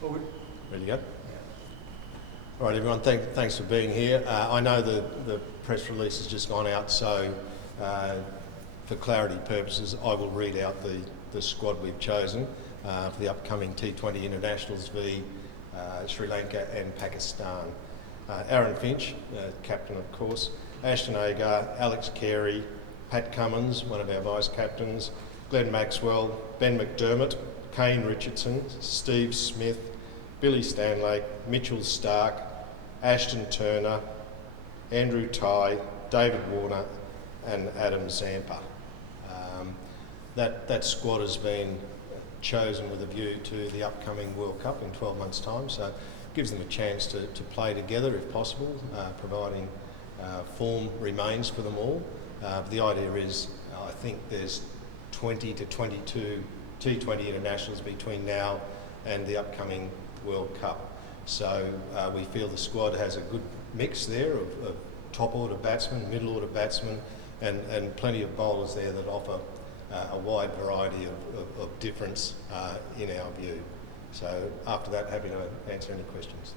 Forward. Ready to go? All right, everyone, thanks for being here. I know the press release has just gone out, so for clarity purposes, I will read out the squad we've chosen for the upcoming T20 internationals v Sri Lanka and Pakistan. Aaron Finch, captain of course, Ashton Agar, Alex Carey, Pat Cummins, one of our vice-captains, Glenn Maxwell, Ben McDermott, Kane Richardson, Steve Smith, Billy Stanlake, Mitchell Stark, Ashton Turner, Andrew Ty, David Warner and Adam Zampa. That squad has been chosen with a view to the upcoming World Cup in 12 months' time, so it gives them a chance to play together if possible, providing form remains for them all. The idea is, I think there's 20 to 22 T20 internationals between now and the upcoming World Cup. So we feel the squad has a good mix there of top order batsmen, middle order batsmen and plenty of bowlers there that offer a wide variety of difference in our view. So after that, happy to answer any questions.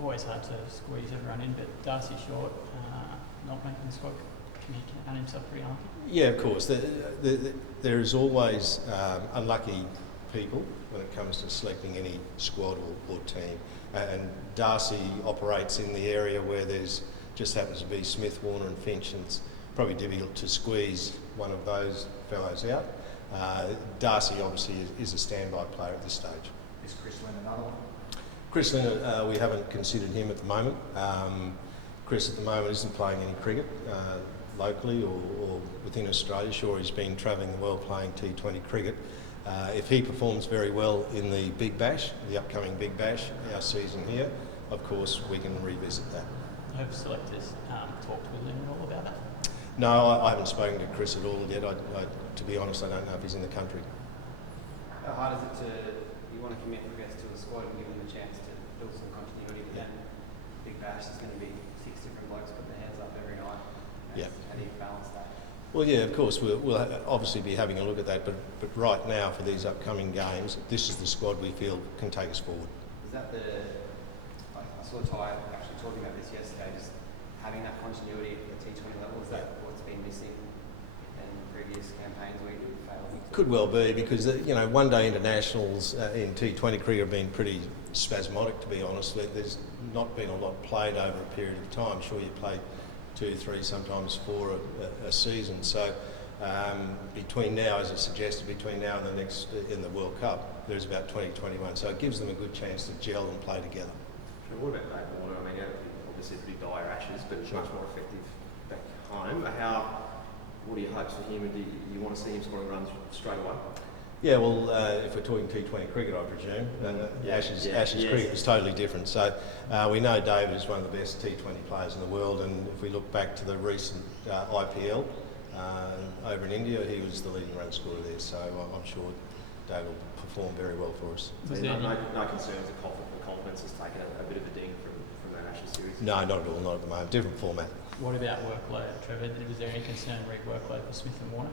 Always hard to squeeze everyone in, but Darcy Short not making the squad. Can he count himself pretty unlucky? Yeah, of course. There is always unlucky people when it comes to selecting any squad or team. And Darcy operates in the area where there's just happens to be Smith, Warner and Finch, and it's probably difficult to squeeze one of those fellows out. Darcy obviously is a standby player at this stage. Is Chris Lynn another one? Chris Lynn, we haven't considered him at the moment. Chris at the moment isn't playing any cricket locally or within Australia. Sure, he's been travelling the world playing T20 cricket. If he performs very well in the Big Bash, the upcoming Big Bash, our season here, of course we can revisit that. Have selectors talked with him at all about that? No, I haven't spoken to Chris at all yet. To be honest, I don't know if he's in the country. How hard is it you want to commit, I guess, to a squad and give them a chance to build some continuity, but then Big Bash is going to be 6 different blokes put their hands up every night. How do you balance that? Well, yeah, of course, we'll obviously be having a look at that, but right now for these upcoming games, this is the squad we feel can take us forward. Is that I saw Ty actually talking about this yesterday, just having that continuity at the T20 level, is that what's been missing in previous campaigns where you failed? Could well be, because one-day internationals in T20 cricket have been pretty spasmodic, to be honest. There's not been a lot played over a period of time. Sure, you play 2, 3, sometimes 4 a season. So between now, as I suggested, between now and the next in the World Cup, there's about 20-21. So it gives them a good chance to gel and play together. What about David Warner? I mean, obviously pretty dire ashes, but Sure. much more effective back home. What are your hopes for him, and do you want to see him scoring runs straight away? Yeah, well, if we're talking T20 cricket, I presume, Ashes cricket is totally different. So we know David is one of the best T20 players in the world, and if we look back to the recent IPL over in India, he was the leading run scorer there. So I'm sure David will perform very well for us. So no concerns that confidence has taken a bit of a ding from that Ashes series? No, not at all, not at the moment. Different format. What about workload, Trevor? Was there any concern workload for Smith and Warner?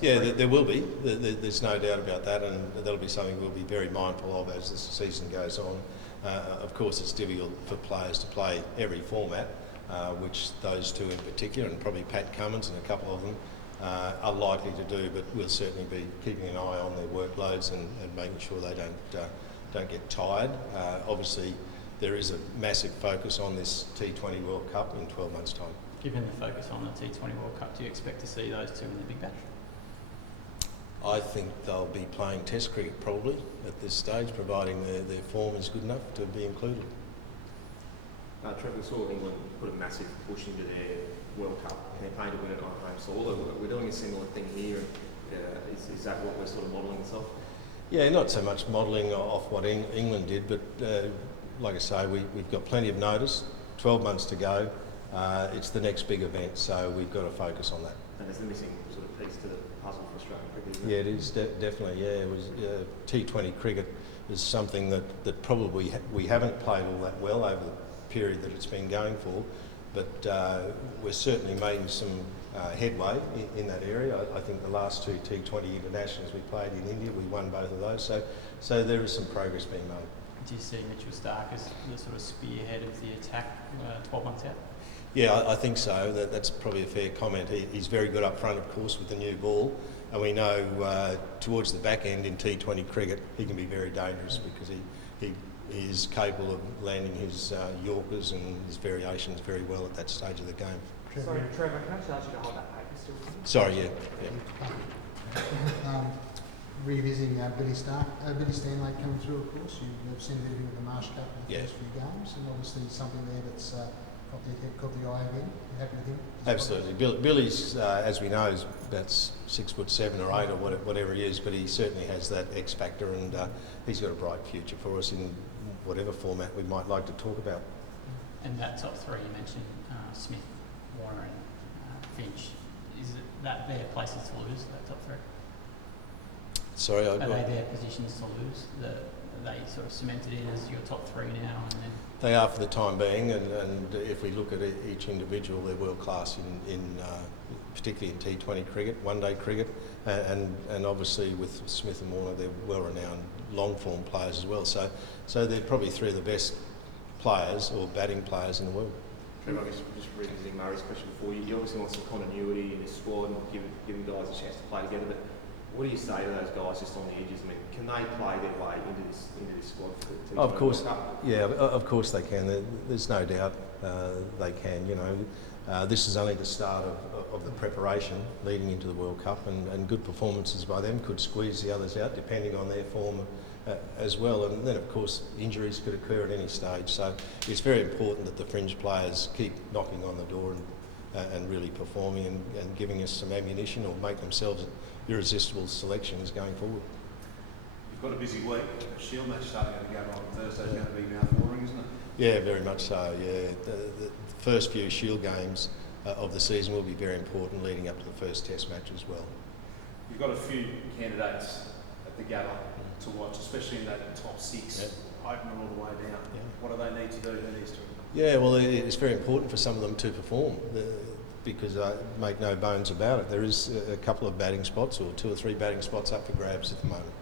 Yeah, there will be. There's no doubt about that, and that'll be something we'll be very mindful of as the season goes on. Of course, it's difficult for players to play every format, which those two in particular, and probably Pat Cummins and a couple of them, are likely to do, but we'll certainly be keeping an eye on their workloads and making sure they don't get tired. Obviously, there is a massive focus on this T20 World Cup in 12 months' time. Given the focus on the T20 World Cup, do you expect to see those two in the Big Bash? I think they'll be playing Test cricket probably at this stage, providing their form is good enough to be included. Trevor, saw England put a massive push into their World Cup campaign to win it on home soil. We're doing a similar thing here. Is that what we're sort of modelling ourselves? Yeah, not so much modelling off what England did, but like I say, we've got plenty of notice, 12 months to go. It's the next big event, so we've got to focus on that. And there's the missing sort of piece to the puzzle for Australian cricket, isn't it? Yeah, it is definitely. Yeah, it was T20 cricket is something that probably we haven't played all that well over the period that it's been going for, but we're certainly making some headway in that area. I think the last two T20 internationals we played in India, we won both of those. So there is some progress being made. Do you see Mitchell Stark as the sort of spearhead of the attack 12 months out? Yeah, I think so. That's probably a fair comment. He's very good up front, of course, with the new ball. And we know towards the back end in T20 cricket, he can be very dangerous because he is capable of landing his Yorkers and his variations very well at that stage of the game. Sorry, Trevor, can I just ask you to hold that paper still? Sorry, yeah. Revisiting Billy Stanley coming through, of course. You've seen him at the Marsh Cup in the first few games, and obviously something there that's caught the eye again. You happy with him? Absolutely. Billy's, as we know, is about 6'7" or 8" or whatever he is, but he certainly has that X factor, and he's got a bright future for us in whatever format we might like to talk about. And that top three, you mentioned Smith, Warner and Finch. Is it that their places to lose, that top three? Sorry, Are they their positions to lose? Are they sort of cemented in as your top three now? And then they are for the time being, and if we look at each individual, they're world class in particularly in T20 cricket, one-day cricket, and obviously with Smith and Warner, they're well-renowned long-form players as well. So they're probably three of the best players or batting players in the world. Trevor, I'm just revisiting Murray's question before. You obviously want some continuity in this squad and giving guys a chance to play together, but what do you say to those guys just on the edges? I mean, can they play their way into this squad? Of course, yeah, of course they can. There's no doubt they can. You know, this is only the start of the preparation leading into the World Cup, and good performances by them could squeeze the others out depending on their form as well. And then, of course, injuries could occur at any stage. So it's very important that the fringe players keep knocking on the door and really performing and giving us some ammunition or make themselves irresistible selections going forward. You've got a busy week. Shield match starting at the Gabba on Thursday is going to be mouth-watering, isn't it? Yeah, very much so, yeah. The first few Shield games of the season will be very important leading up to the first Test match as well. You've got a few candidates at the Gabba to watch, especially in that top six, opener all the way down. Yeah. What do they need to do? Who needs to? Yeah, well, it's very important for some of them to perform because I make no bones about it. There is a couple of batting spots or 2 or 3 batting spots up for grabs at the moment.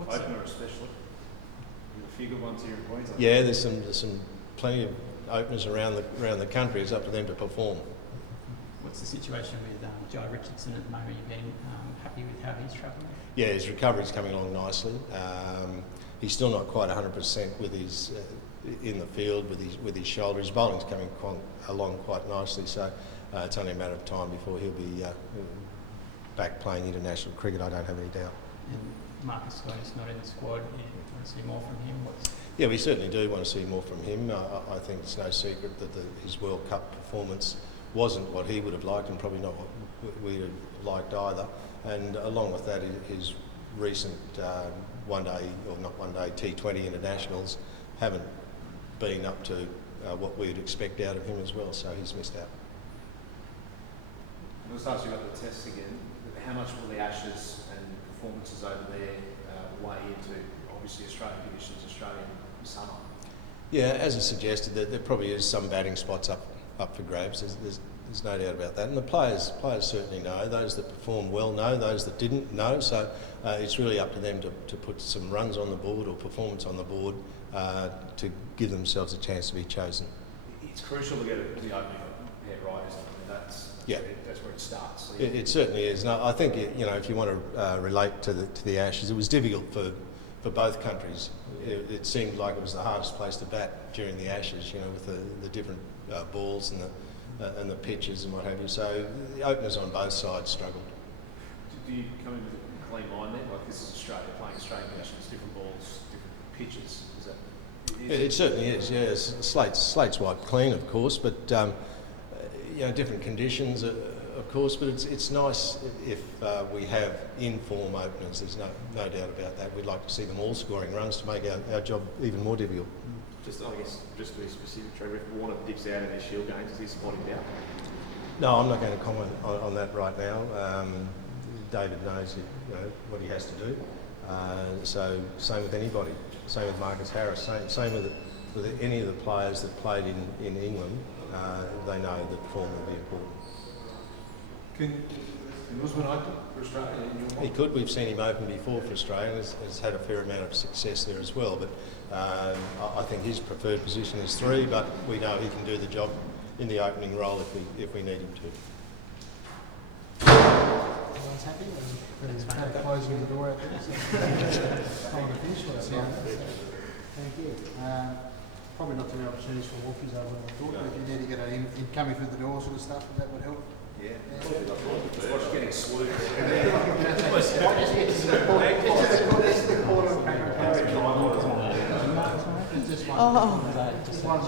Opener especially. There's a few good ones here in Queensland. Yeah, there's some plenty of openers around the country. It's up to them to perform. what's the situation with Jai Richardson at the moment? You've been happy with how he's travelling? Yeah, his recovery's coming along nicely. He's still not quite 100% with his in the field with his shoulder. His bowling's coming along quite nicely, so it's only a matter of time before he'll be back playing international cricket. I don't have any doubt. And Marcus Stoinis not in the squad. You want to see more from him? Yeah, we certainly do want to see more from him. I think it's no secret that his World Cup performance wasn't what he would have liked, and probably not what we would have liked either. And along with that, his recent T20 internationals haven't been up to what we'd expect out of him as well, so he's missed out. I'll just ask you about the tests again. How much will the Ashes and performances over there weigh into, obviously, Australian conditions, Australian summer? Yeah, as I suggested, there probably is some batting spots up for grabs. There's no doubt about that. And the players certainly know. Those that performed well know. Those that didn't know. So it's really up to them to put some runs on the board or performance on the board to give themselves a chance to be chosen. It's crucial to get the opening head right, isn't it? I mean, that's where it starts. So It certainly is. And I think if you want to relate to the Ashes, it was difficult for both countries. It seemed like it was the hardest place to bat during the Ashes. With the different balls and the pitches and what have you. So the openers on both sides struggled. do you come in with a clean mind then? Like, this is Australia playing Australian conditions, different balls, different pitches. Is that? It certainly is. Yes, slate's wiped clean, of course, but different conditions, of course. But it's nice if we have in-form openers. There's no doubt about that. We'd like to see them all scoring runs to make our job even more difficult. Just to be specific, Trevor, if Warner dips out in their Shield games, is he spotting out? No, I'm not going to comment on that right now. David knows what he has to do. So same with anybody. Same with Marcus Harris. Same with any of the players that played in England. They know that form will be important. Can Usman open for Australia in your He could. We've seen him open before for Australia and has had a fair amount of success there as well. But I think his preferred position is 3, but we know he can do the job in the opening role if we need him to. Everyone's happy? It's closing the door out there. So time to finish what it's on. Thank you. Probably not too many opportunities for walkies over what I thought, but if you need to get an incoming through the door sort of stuff, that would help. Yeah. Watch getting slewed. It's the corner of Just one.